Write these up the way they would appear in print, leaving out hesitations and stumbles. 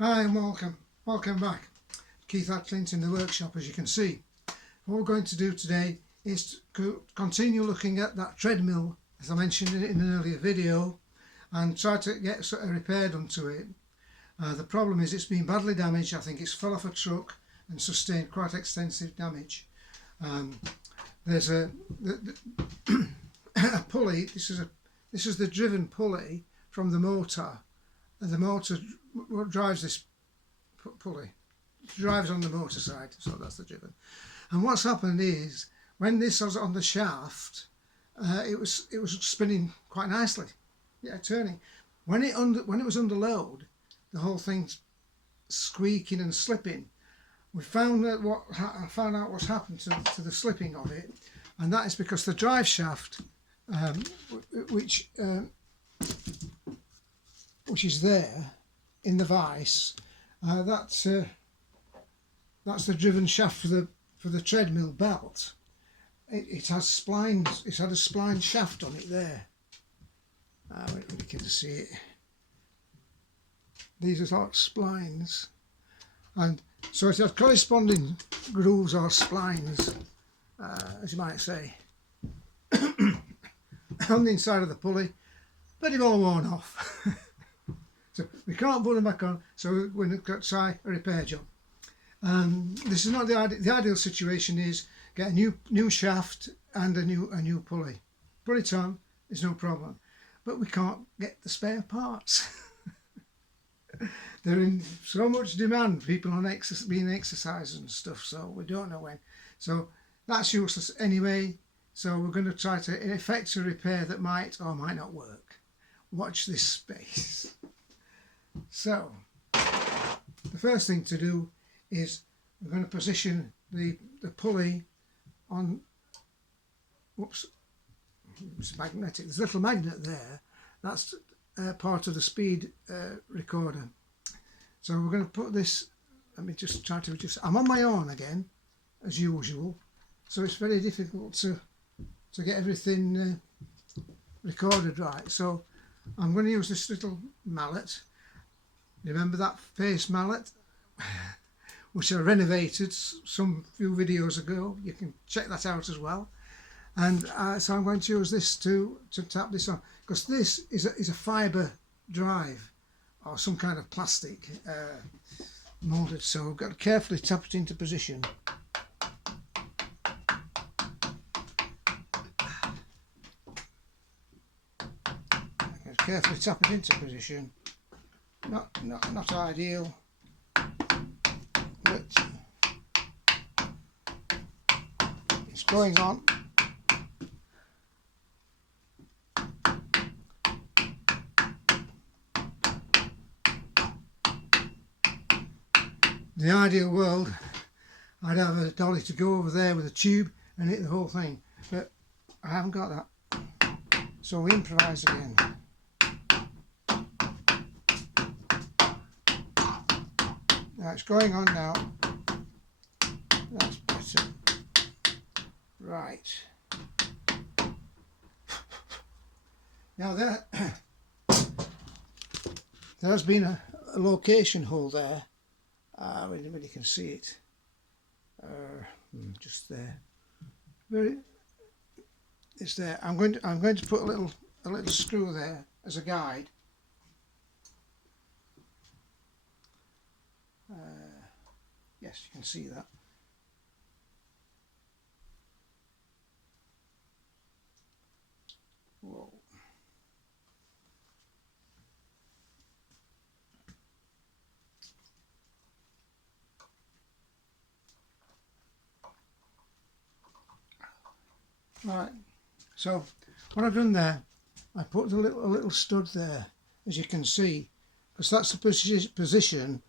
Hi and welcome back. Keith Atclint in the workshop. As you can see, what we're going to do today is to continue looking at that treadmill, as I mentioned in an earlier video, and try to get a repair done to it. The problem is it's been badly damaged. I think it's fell off a truck and sustained quite extensive damage. There's a pulley. This is the driven pulley from the motor, and the motor drives this pulley. It drives on the motor side, so that's the driven. And what's happened is when this was on the shaft, it was spinning quite nicely, turning. When it was under load, the whole thing's squeaking and slipping. We found out what's happened to the slipping of it, and that is because the drive shaft, which is there in the vise, that's the driven shaft for the treadmill belt. It has splines. It's had a spline shaft on it there. We can see it. These are like splines, and so it has corresponding grooves or splines, as you might say, on the inside of the pulley, but they've all worn off. So we can't put them back on, so we're going to try a repair job. This is not the ideal situation. Is get a new shaft and a new pulley, put it on, it's no problem, but we can't get the spare parts. They're in so much demand, people on being exercising and stuff, so we don't know when. So that's useless anyway, so we're going to try to effect a repair that might or might not work. Watch this space. So the first thing to do is we're going to position the pulley on, whoops, it's magnetic, there's a little magnet there, that's part of the speed recorder. So we're going to put this, let me just try to adjust. I'm on my own again, as usual, so it's very difficult to get everything recorded right. So I'm going to use this little mallet. Remember that face mallet, which I renovated some few videos ago? You can check that out as well. And so I'm going to use this to tap this on, because this is a fibre drive or some kind of plastic moulded. So we've got to carefully tap it into position. Carefully tap it into position. Not ideal, but it's going on. The ideal world, I'd have a dolly to go over there with a tube and hit the whole thing, but I haven't got that, so we improvise again. Now it's going on now. That's better. Right. Now there has been a location hole there. When you can see it, just there. It's there. I'm going to put a little screw there as a guide. Yes, you can see that. Whoa. Right, so what I've done there, I put a little stud there, as you can see, because that's the position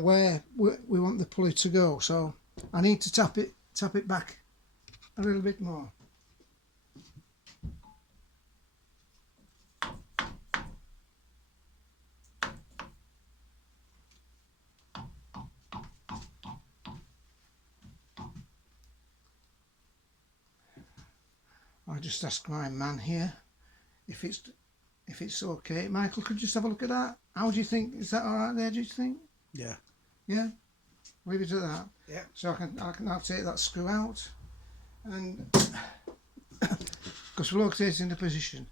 where we want the pulley to go. So I need to tap it back a little bit more. I just ask my man here if it's if it's okay. Michael, could you just have a look at that? How do you think? Is that all right there, do you think? Yeah. Yeah? Leave it at that. Yeah. So I can now take that screw out, and because we're located in the position.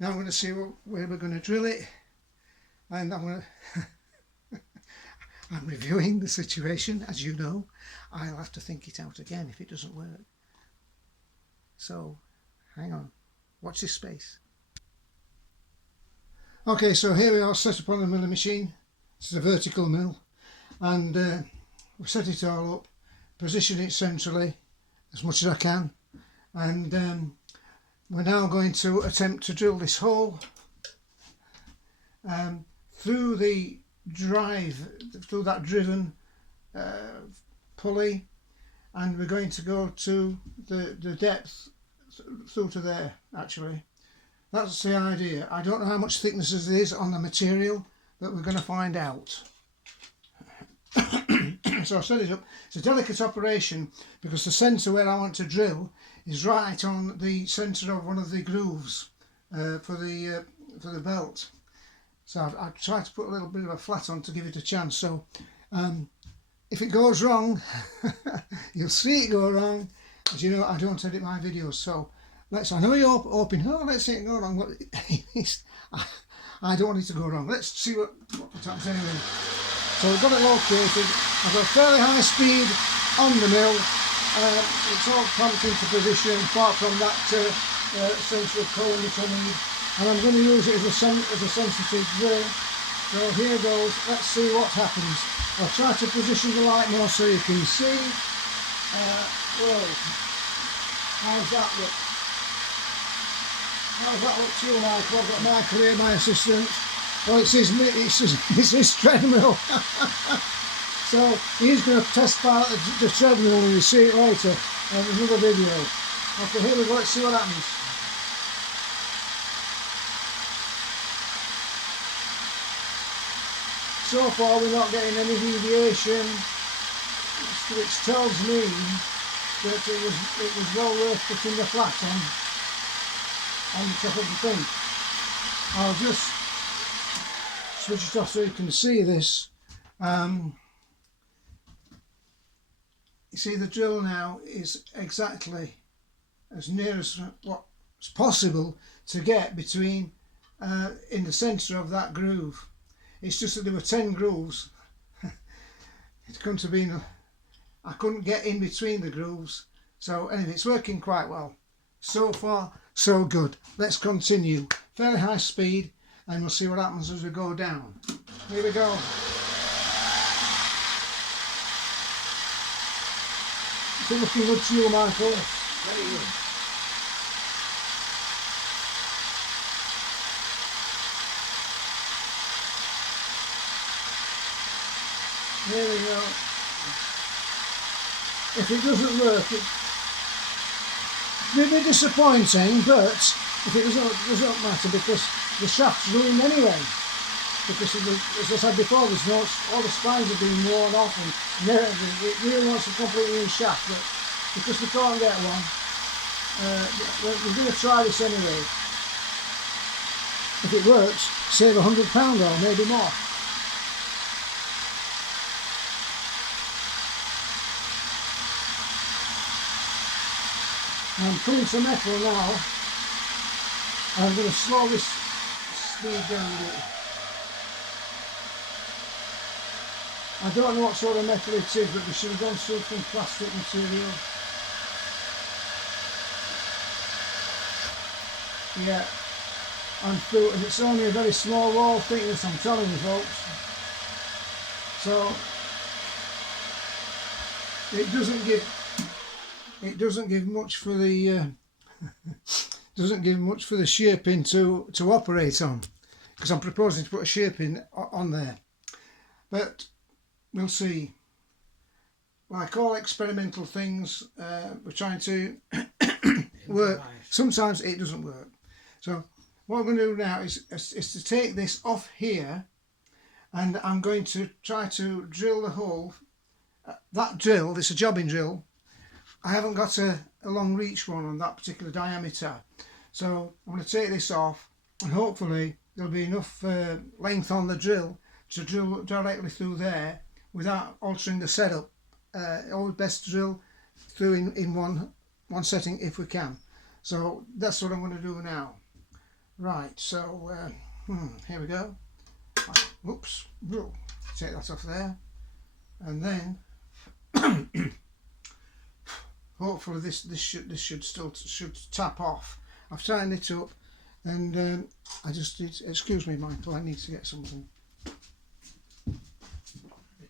Now I'm going to see where we're going to drill it, and I'm going to I'm reviewing the situation. As you know, I'll have to think it out again if it doesn't work. So hang on, watch this space. Okay, so here we are set up on the milling machine. It's a vertical mill, and we set it all up, position it centrally as much as I can, and we're now going to attempt to drill this hole through the drive, through that driven pulley, and we're going to go to the depth through to there. Actually, that's the idea. I don't know how much thickness it is on the material, but we're going to find out. So I set it up. It's a delicate operation because the centre where I want to drill is right on the centre of one of the grooves for the belt. So I've tried to put a little bit of a flat on to give it a chance. So if it goes wrong, you'll see it go wrong. As you know, I don't edit my videos, so I know you're hoping, oh, let's see it go wrong, but I don't want it to go wrong. Let's see what happens anyway. So we've got it located. I've got fairly high speed on the mill. It's all clamped into position apart from that central cone which I need, and I'm going to use it as a sensitive drill. So here goes. Let's see what happens. I'll try to position the light more so you can see. Whoa. How's that look? How's that look to you, Michael? I've got Michael here, my assistant. Oh, it's his treadmill. So he's going to test pilot the treadmill, and you'll see it later in another video. Okay, here we go. Let's see what happens. So far we're not getting any deviation, which tells me that it was well worth putting the flat on the top of the thing. I'll just switch it off so you can see this. You see the drill now is exactly as near as what's possible to get between in the centre of that groove. It's just that there were 10 grooves. It couldn't have been, I couldn't get in between the grooves. So anyway, it's working quite well. So far, so good. Let's continue. Fairly high speed, and we'll see what happens as we go down. Here we go. Is it looking good to you, Michael? Very good. There we go. If it doesn't work, it'll be disappointing, but if it doesn't matter because the shaft's ruined anyway. Because as I said before, all the spines have been worn off, and it really wants a completely new shaft, but because we can't get one, we're going to try this anyway. If it works, save £100 or maybe more. I'm putting some metal now. I'm going to slow this speed down a bit. I don't know what sort of metal it is, but we should have gone through some plastic material. Yeah, and through, and it's only a very small wall thickness, I'm telling you folks. So it doesn't give much for the doesn't give much for the shear pin to operate on, because I'm proposing to put a shear pin on there, but we'll see. Like all experimental things, we're trying to work. Sometimes it doesn't work. So what I'm going to do now is to take this off here, and I'm going to try to drill the hole. That drill, it's a jobbing drill. I haven't got a long reach one on that particular diameter, so I'm going to take this off and hopefully there'll be enough length on the drill to drill directly through there without altering the setup. Always best to drill through in one setting if we can. So that's what I'm going to do now. Right, so here we go. Whoops, take that off there, and then hopefully this should still tap off. I've tightened it up, and I just need, excuse me, Michael, I need to get something. You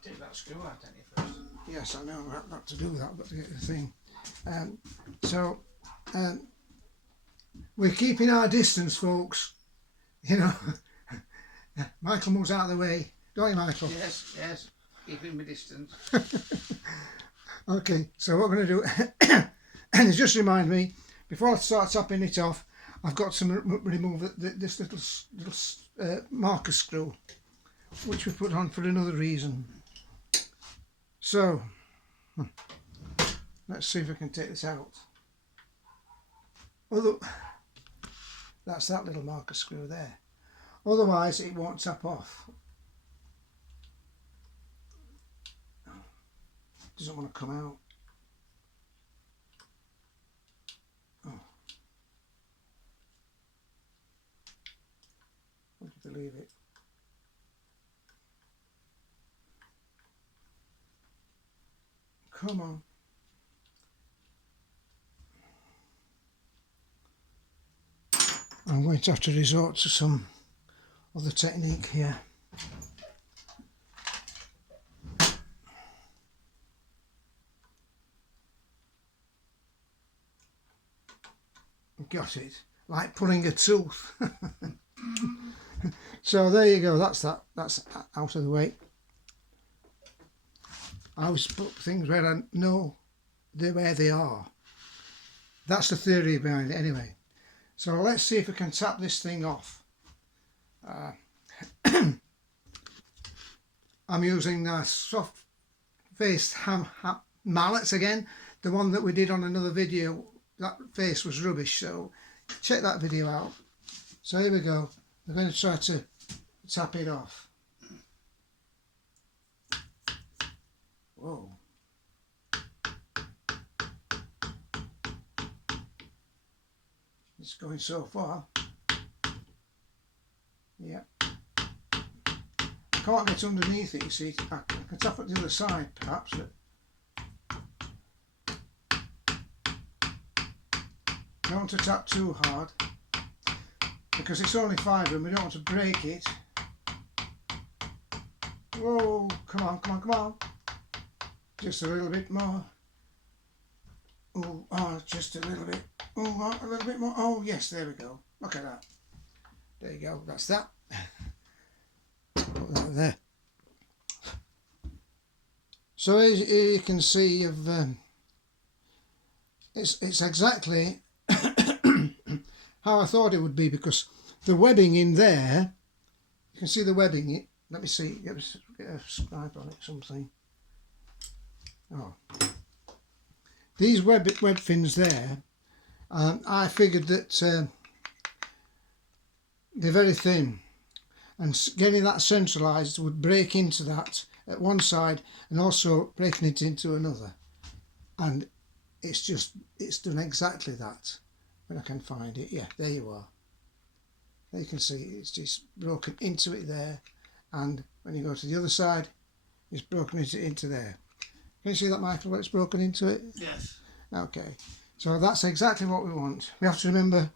take that screw out, don't you, first? Yes, I know. I've got to do that. I've got to get the thing. We're keeping our distance, folks. You know, Michael moves out of the way, don't you, Michael? Yes, yes. Keeping my distance. Okay, so what we're going to do, and just remind me, before I start topping it off, I've got to remove this little marker screw, which we put on for another reason. So, let's see if I can take this out. That's that little marker screw there. Otherwise, it won't tap off. Doesn't want to come out. Oh. We'll have to leave it. Come on. I'm going to have to resort to some other technique here. Got it, like pulling a tooth. So there you go, that's that. That's out of the way. I always put things where I know where they are. That's the theory behind it anyway. So let's see if we can tap this thing off. I'm using soft faced mallets again, the one that we did on another video. That face was rubbish, so check that video out. So here we go. We're going to try to tap it off. Whoa. It's going so far. Yeah. I can't get underneath it, you see. I can tap it the other side, perhaps, but don't want to tap too hard because it's only fibre and we don't want to break it. Whoa, come on, come on, come on. Just a little bit more. Oh, just a little bit. Oh, a little bit more. Oh, yes, there we go. Look at that. There you go, that's that. Put that there. So as you can see, it's exactly how I thought it would be, because the webbing in there, you can see the webbing. Let me see, get a scribe on it, something. Oh, these web fins there, I figured that they're very thin, and getting that centralised would break into that at one side and also breaking it into another, and it's done exactly that. When I can find it, yeah, there you are. There you can see it's just broken into it there, and when you go to the other side, it's broken into there. Can you see that, Michael, where it's broken into it? Yes. Okay, so that's exactly what we want. We have to remember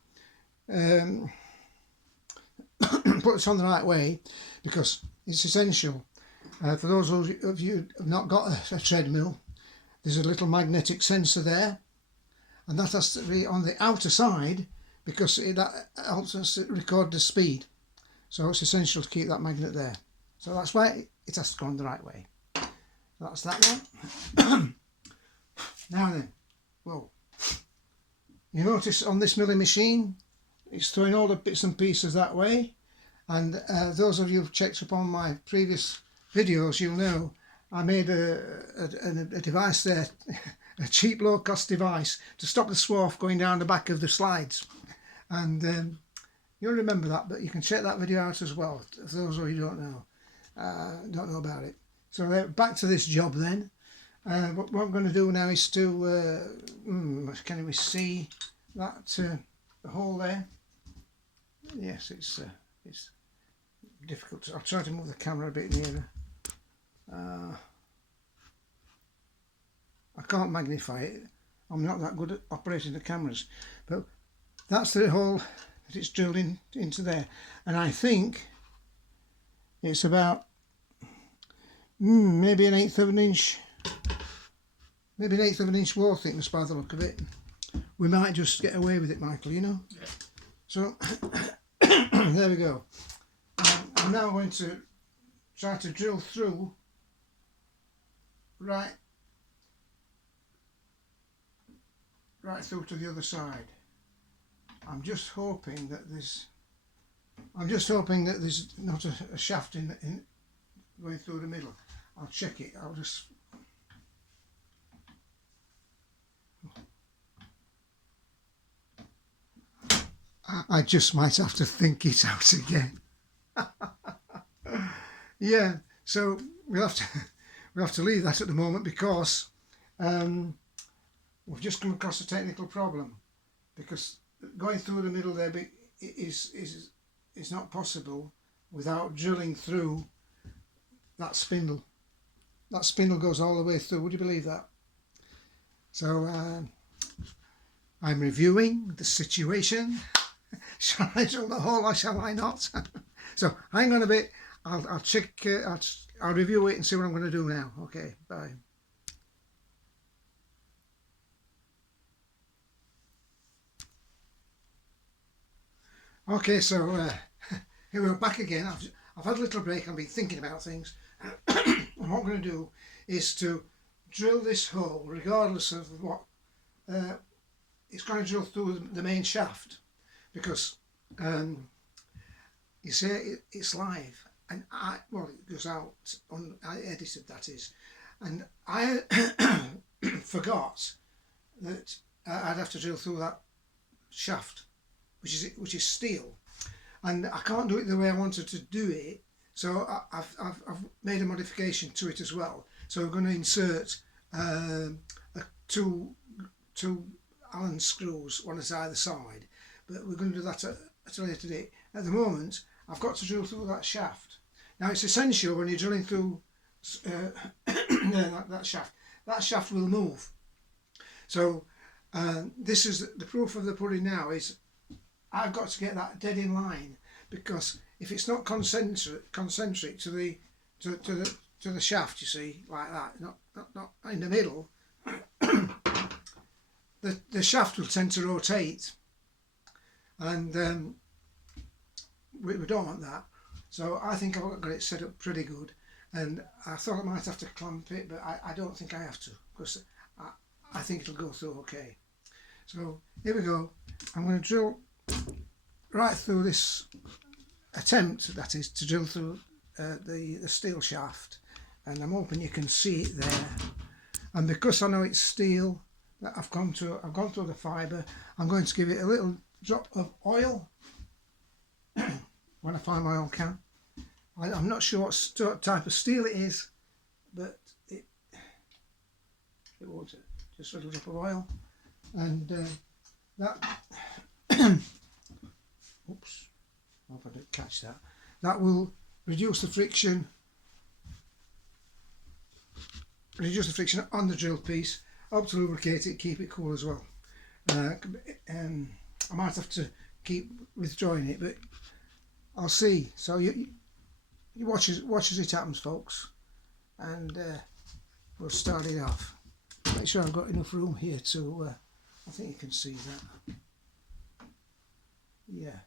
put it on the right way, because it's essential. For those of you who have not got a treadmill, there's a little magnetic sensor there, and that has to be on the outer side because that helps us record the speed. So it's essential to keep that magnet there. So that's why it has to go on the right way. That's that one. Now then, whoa. You notice on this milling machine, it's throwing all the bits and pieces that way. And those of you who've checked up on my previous videos, you'll know I made a device there, a cheap low-cost device to stop the swarf going down the back of the slides. And You'll remember that, but you can check that video out as well, for those of you who don't know about it. So back to this job then. What I'm going to do now is to, can we see that the hole there? Yes, it's difficult. I'll try to move the camera a bit nearer. I can't magnify it. I'm not that good at operating the cameras, but that's the hole that it's drilled into there, and I think it's about maybe an eighth of an inch wall thickness by the look of it. We might just get away with it, Michael, you know. Yeah. So there we go. I'm now going to try to drill through right through to the other side. I'm just hoping that there's not a shaft in going through the middle. I'll check it. I just might have to think it out again. Yeah, so we'll have to leave that at the moment, because we've just come across a technical problem, because going through the middle there is not possible without drilling through that spindle. That spindle goes all the way through. Would you believe that? So I'm reviewing the situation. Shall I drill the hole or shall I not? So hang on a bit. I'll check. I'll review it and see what I'm going to do now. Okay, bye. Okay, so here we're back again. I've had a little break. I've been thinking about things. And what I'm going to do is to drill this hole, regardless of what. It's going to drill through the main shaft, because you see it's live, and it goes out unedited, that is, and I forgot that I'd have to drill through that shaft, which is steel, and I can't do it the way I wanted to do it. So I've made a modification to it as well. So we're going to insert two Allen screws, one at either side, but we're going to do that at a later date. At the moment, I've got to drill through that shaft. Now it's essential when you're drilling through that shaft. That shaft will move. So this is the proof of the pudding. Now is I've got to get that dead in line, because if it's not concentric to the shaft, you see, like that, not in the middle, the shaft will tend to rotate, and we don't want that. So I think I've got it set up pretty good, and I thought I might have to clamp it, but I don't think I have to, because I think it'll go through okay. So here we go. I'm going to drill right through this attempt, that is, to drill through the steel shaft, and I'm hoping you can see it there. And because I know it's steel, that I've gone through the fibre, I'm going to give it a little drop of oil when I find my oil can. I'm not sure what type of steel it is, but it won't. Just a little drop of oil, and that oops, I hope I didn't catch that. That will reduce the friction on the drill piece, help to lubricate it, keep it cool as well. I might have to keep withdrawing it, but I'll see. So you watch as it happens, folks, and we'll start it off. Make sure I've got enough room here to I think you can see that. Yeah.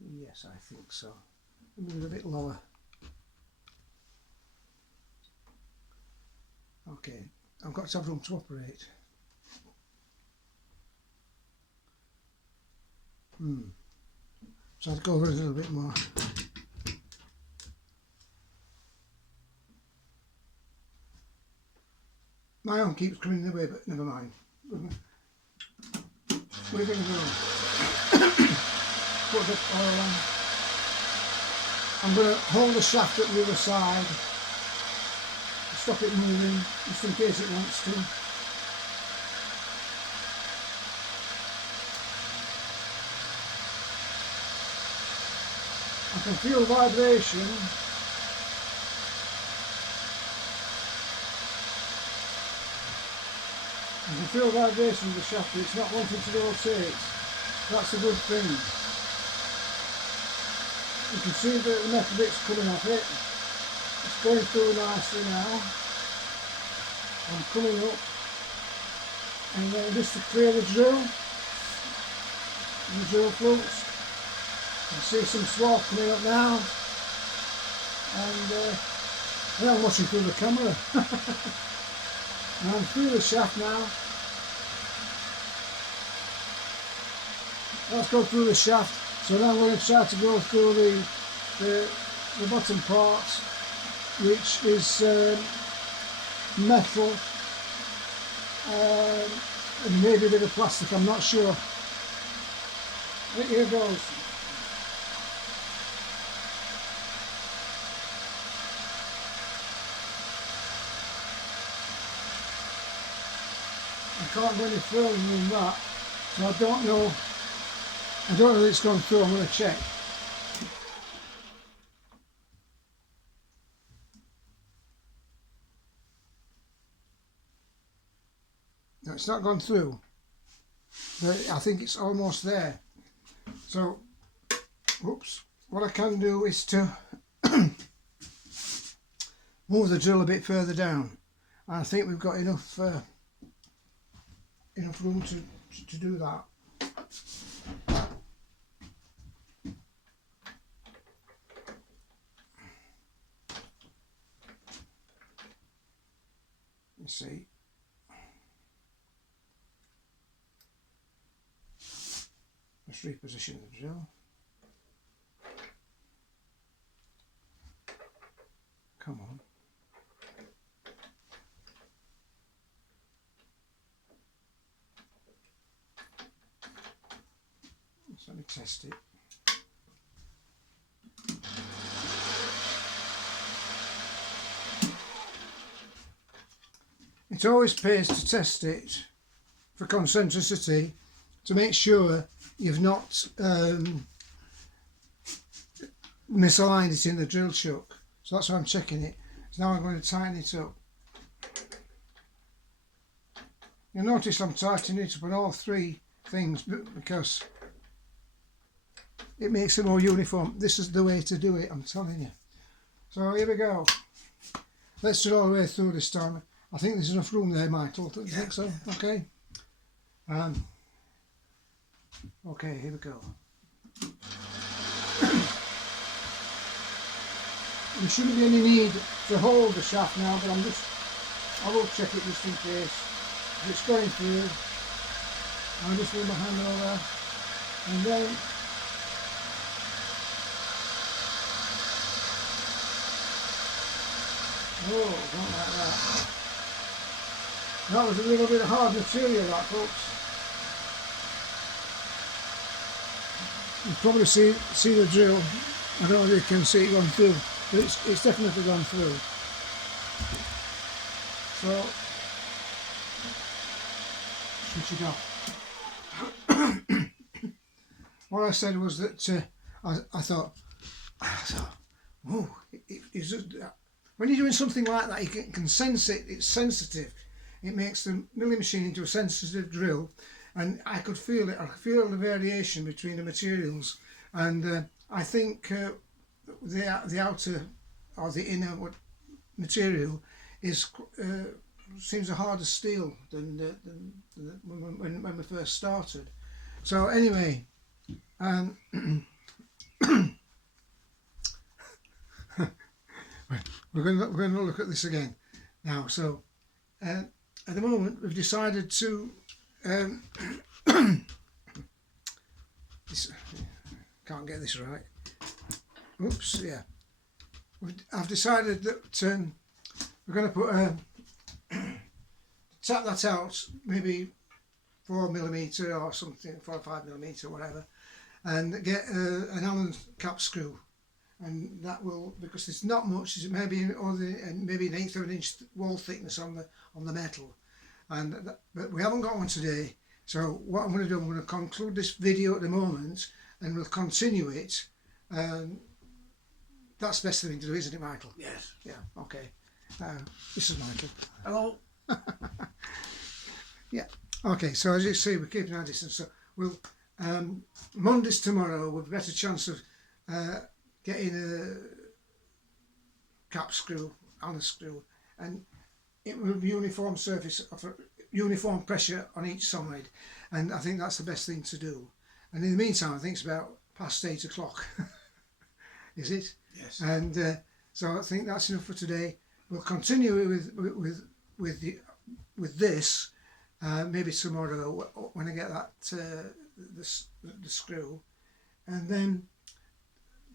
Yes, I think so. Move a bit lower. Okay, I've got to have room to operate. So I'll go over a little bit more. My arm keeps coming in the way, but never mind. We're going to go. put the oil on. I'm going to hold the shaft at the other side, stop it moving just in case it wants to. I can feel vibration. I can feel vibration of the shaft, but it's not wanting to rotate. That's a good thing. You can see that the metal bit's coming off it. It's going through nicely now. I'm coming up. And then just to clear the drill. The drill flutes. You can see some swarf coming up now. And I'm watching through the camera. And I'm through the shaft now. Let's go through the shaft. So now I'm going to try to go through the bottom part, which is metal and maybe a bit of plastic, I'm not sure. Here goes. I can't go any further than that, so I don't know if it's gone through. I'm going to check. No, it's not gone through, but I think it's almost there. So, whoops, what I can do is to move the drill a bit further down. I think we've got enough room to do that. Let's see. Let's reposition the drill. Come on. Let's let me test it. It always pays to test it for concentricity to make sure you've not misaligned it in the drill chuck. So that's why I'm checking it. So now I'm going to tighten it up. You'll notice I'm tightening it up on all three things because it makes it more uniform. This is the way to do it, I'm telling you. So here we go. Let's do it all the way through this time. I think there's enough room there, Michael. Do you think so? Okay. Okay, here we go. There shouldn't be any need to hold the shaft now, but I will check it just in case. If it's going through, I'll just move my hand over, and then don't like that. That was a little bit of hard material, that, folks. You probably see the drill. I don't know if you can see it going through, but it's definitely gone through. So switch it off. What I said was that I thought, whoa! When you're doing something like that, you can sense it. It's sensitive. It makes the milling machine into a sensitive drill, and I could feel it. I could feel the variation between the materials, and I think the outer or the inner material is seems a harder steel than when we first started. So anyway, we're going to look at this again now. So at the moment we've decided to can't get this right. Oops, yeah. I've decided that we're going to put tap that out maybe 4mm or something, 4 or 5mm, whatever, and get an Allen cap screw, and that will, because there's not much, it's maybe maybe an eighth of an inch wall thickness on the metal, but we haven't got one today. So what I'm going to do, I'm going to conclude this video at the moment, and we'll continue it. That's the best thing to do, isn't it, Michael? Yes. Yeah. Okay. This is Michael. Hello. Yeah. Okay. So as you see, we're keeping our distance. So we'll Mondays tomorrow with a better chance of getting a cap screw on a screw, and it will be uniform surface of uniform pressure on each side, and I think that's the best thing to do. And in the meantime, I think it's about past 8 o'clock. Is it? Yes. And so I think that's enough for today. We'll continue with this maybe tomorrow when I get that the screw, and then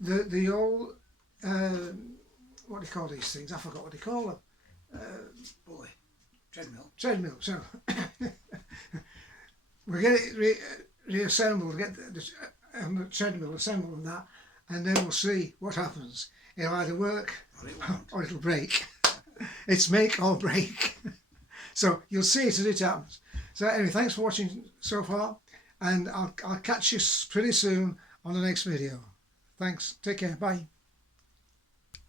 the old what do you call these things? I forgot what they call them. Boy. Treadmill. Treadmill. So we'll get it reassembled, get the treadmill assembled and that, and then we'll see what happens. It'll either work or it'll break. It's make or break. So you'll see it as it happens. So anyway, thanks for watching so far, and I'll catch you pretty soon on the next video. Thanks. Take care. Bye.